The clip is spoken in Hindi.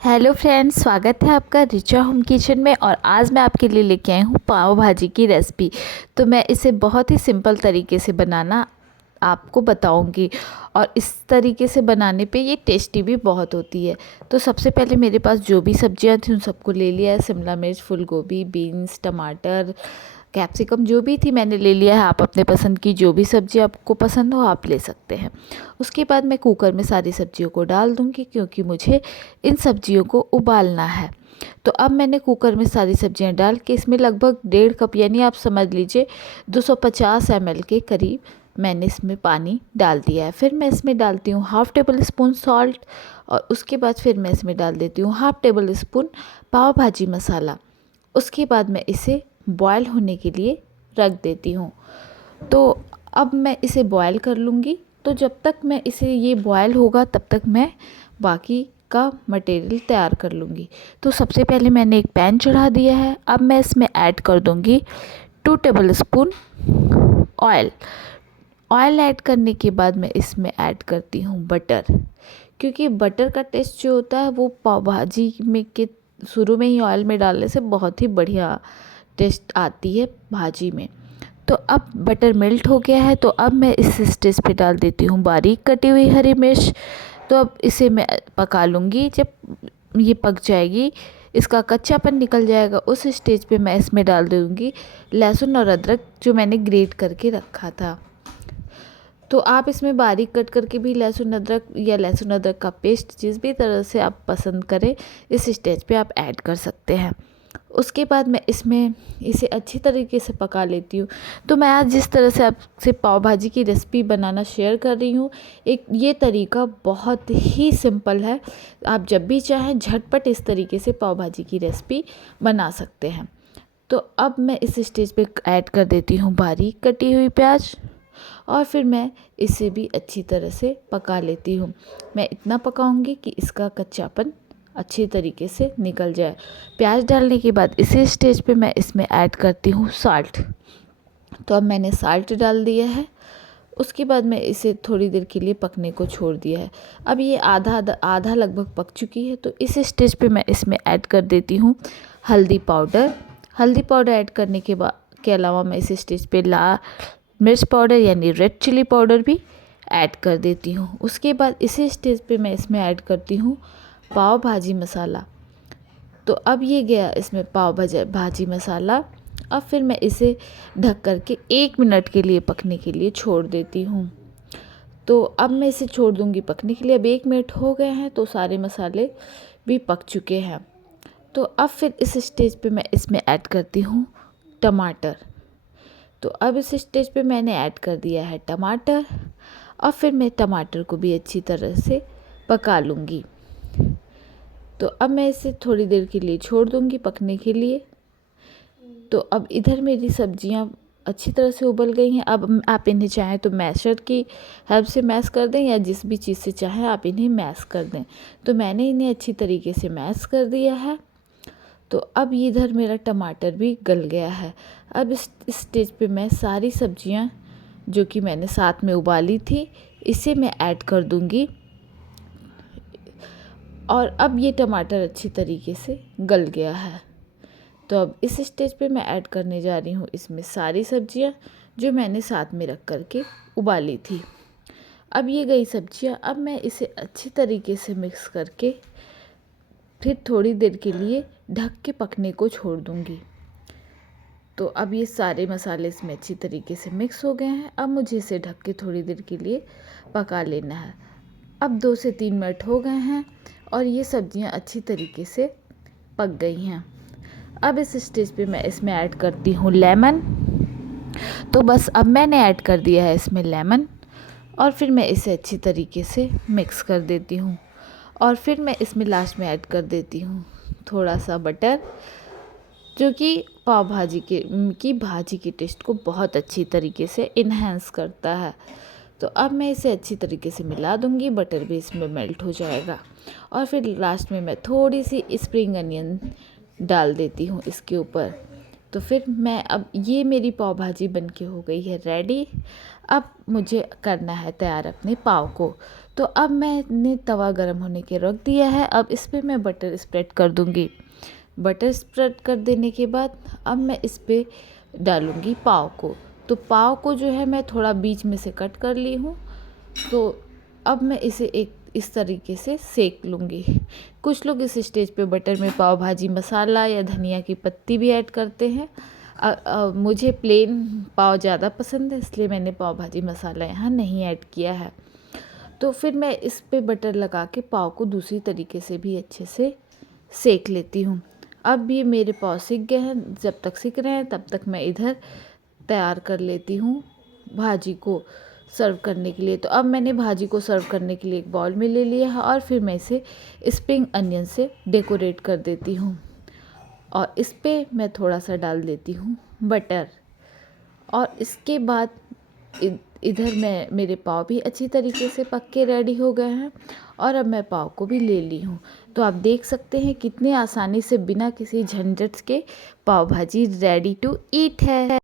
हेलो फ्रेंड्स, स्वागत है आपका रिचा होम किचन में। और आज मैं आपके लिए लेके आई हूँ पाव भाजी की रेसिपी। तो मैं इसे बहुत ही सिंपल तरीके से बनाना आपको बताऊंगी, और इस तरीके से बनाने पे ये टेस्टी भी बहुत होती है। तो सबसे पहले मेरे पास जो भी सब्जियां थी उन सबको ले लिया है। शिमला मिर्च, फूल गोभी, बीन्स, टमाटर, कैप्सिकम जो भी थी मैंने ले लिया है। आप अपने पसंद की जो भी सब्ज़ी आपको पसंद हो आप ले सकते हैं। उसके बाद मैं कुकर में सारी सब्जियों को डाल दूंगी, क्योंकि मुझे इन सब्जियों को उबालना है। तो अब मैंने कुकर में सारी सब्जियां डाल के इसमें लगभग 1.5 कप, यानी आप समझ लीजिए 250 ml के करीब मैंने इसमें पानी डाल दिया है। फिर मैं इसमें डालती हूँ 1/2 टेबल स्पून सॉल्ट, और उसके बाद फिर मैं इसमें डाल देती हूँ 1/2 टेबल स्पून पाव भाजी मसाला। उसके बाद मैं इसे बॉयल होने के लिए रख देती हूँ। तो अब मैं इसे बॉयल कर लूँगी। तो जब तक मैं इसे ये बॉयल होगा तब तक मैं बाकी का मटेरियल तैयार कर लूँगी। तो सबसे पहले मैंने एक पैन चढ़ा दिया है। अब मैं इसमें ऐड कर दूँगी 2 table spoon oil. Oil add करने के बाद मैं इसमें ऐड करती हूँ बटर, क्योंकि बटर का टेस्ट जो होता है वो पाव भाजी में के शुरू में ही ऑयल में डालने से बहुत ही बढ़िया टेस्ट आती है भाजी में। तो अब बटर मेल्ट हो गया है। तो अब मैं इस स्टेज पे डाल देती हूँ बारीक कटी हुई हरी मिर्च। तो अब इसे मैं पका लूँगी। जब ये पक जाएगी, इसका कच्चापन निकल जाएगा, उस स्टेज पे मैं इसमें डाल दूँगी लहसुन और अदरक जो मैंने ग्रेट करके रखा था। तो आप इसमें बारीक कट करके भी लहसुन अदरक या लहसुन अदरक का पेस्ट जिस भी तरह से आप पसंद करें इस स्टेज पे आप ऐड कर सकते हैं। उसके बाद मैं इसमें इसे अच्छी तरीके से पका लेती हूँ। तो मैं आज जिस तरह से आपसे पाव भाजी की रेसिपी बनाना शेयर कर रही हूँ, ये तरीका बहुत ही सिंपल है। आप जब भी चाहें झटपट इस तरीके से पाव भाजी की रेसिपी बना सकते हैं। तो अब मैं इस स्टेज पे ऐड कर देती हूँ बारीक कटी हुई प्याज, और फिर मैं इसे भी अच्छी तरह से पका लेती हूँ। मैं इतना पकाऊंगी कि इसका कच्चापन अच्छी तरीके से निकल जाए। प्याज डालने के बाद इसी स्टेज पे मैं इसमें ऐड करती हूँ साल्ट। तो अब मैंने साल्ट डाल दिया है। उसके बाद मैं इसे थोड़ी देर के लिए पकने को छोड़ दिया है। अब ये आधा आधा लगभग पक चुकी है। तो इस स्टेज पे मैं इसमें ऐड कर देती हूँ हल्दी पाउडर। हल्दी पाउडर ऐड करने के अलावा मैं इस स्टेज पे लाल मिर्च पाउडर यानी रेड चिली पाउडर भी ऐड कर देती हूँ। उसके बाद इसी स्टेज पे मैं इसमें ऐड करती हूँ पाव भाजी मसाला। तो अब ये गया इसमें पाव भाजी मसाला। अब फिर मैं इसे ढक कर के 1 मिनट के लिए पकने के लिए छोड़ देती हूँ। तो अब मैं इसे छोड़ दूँगी पकने के लिए। अब 1 मिनट हो गए हैं तो सारे मसाले भी पक चुके हैं। तो अब फिर इस स्टेज पे मैं इसमें ऐड करती हूँ टमाटर। तो अब इस स्टेज पे मैंने ऐड कर दिया है टमाटर, और फिर मैं टमाटर को भी अच्छी तरह से पका लूँगी। तो अब मैं इसे थोड़ी देर के लिए छोड़ दूँगी पकने के लिए। तो अब इधर मेरी सब्जियां अच्छी तरह से उबल गई हैं। अब आप इन्हें चाहें तो मैशर की हेल्प से मैश कर दें, या जिस भी चीज़ से चाहें आप इन्हें मैश कर दें। तो मैंने इन्हें अच्छी तरीके से मैश कर दिया है। तो अब इधर मेरा टमाटर भी गल गया है। अब इस स्टेज पे मैं सारी सब्जियां जो कि मैंने साथ में उबाली थी इसे मैं ऐड कर दूंगी। और अब ये टमाटर अच्छी तरीके से गल गया है। तो अब इस स्टेज पे मैं ऐड करने जा रही हूँ इसमें सारी सब्जियां जो मैंने साथ में रख कर के उबाली थी। अब ये गई सब्जियां। अब मैं इसे अच्छी तरीके से मिक्स करके फिर थोड़ी देर के लिए ढक के पकने को छोड़ दूंगी। तो अब ये सारे मसाले इसमें अच्छी तरीके से मिक्स हो गए हैं। अब मुझे इसे ढक के थोड़ी देर के लिए पका लेना है। अब 2 से 3 मिनट हो गए हैं और ये सब्जियां अच्छी तरीके से पक गई हैं। अब इस स्टेज पे मैं इसमें ऐड करती हूँ लेमन। तो बस अब मैंने ऐड कर दिया है इसमें लेमन, और फिर मैं इसे अच्छी तरीके से मिक्स कर देती हूँ। और फिर मैं इसमें लास्ट में ऐड कर देती हूँ थोड़ा सा बटर, जो कि पाव भाजी की भाजी के टेस्ट को बहुत अच्छी तरीके से इन्हेंस करता है। तो अब मैं इसे अच्छी तरीके से मिला दूंगी, बटर भी इसमें मेल्ट हो जाएगा। और फिर लास्ट में मैं थोड़ी सी स्प्रिंग अनियन डाल देती हूँ इसके ऊपर। तो फिर मैं अब ये मेरी पाव भाजी बनके हो गई है रेडी। अब मुझे करना है तैयार अपने पाव को। तो अब मैंने तवा गरम होने के रख दिया है। अब इस पे मैं बटर स्प्रेड कर दूँगी। बटर स्प्रेड कर देने के बाद अब मैं इस पे डालूँगी पाव को। तो पाव को जो है मैं थोड़ा बीच में से कट कर ली हूँ। तो अब मैं इसे एक इस तरीके से सेक लूँगी। कुछ लोग इस स्टेज पे बटर में पाव भाजी मसाला या धनिया की पत्ती भी ऐड करते हैं। मुझे प्लेन पाव ज़्यादा पसंद है, इसलिए मैंने पाव भाजी मसाला यहाँ नहीं ऐड किया है। तो फिर मैं इस पे बटर लगा के पाव को दूसरी तरीके से भी अच्छे से सेक लेती हूँ। अब ये मेरे पाव सिक गए हैं। जब तक सिक रहे हैं तब तक मैं इधर तैयार कर लेती हूँ भाजी को सर्व करने के लिए। तो अब मैंने भाजी को सर्व करने के लिए एक बाउल में ले लिया है और फिर मैं इसे स्प्रिंग अनियन से डेकोरेट कर देती हूँ। और इस पे मैं थोड़ा सा डाल देती हूँ बटर। और इसके बाद इधर मेरे पाव भी अच्छी तरीके से पक के रेडी हो गए हैं और अब मैं पाव को भी ले ली हूँ। तो आप देख सकते हैं कितने आसानी से बिना किसी झंझट के पाव भाजी रेडी टू ईट है।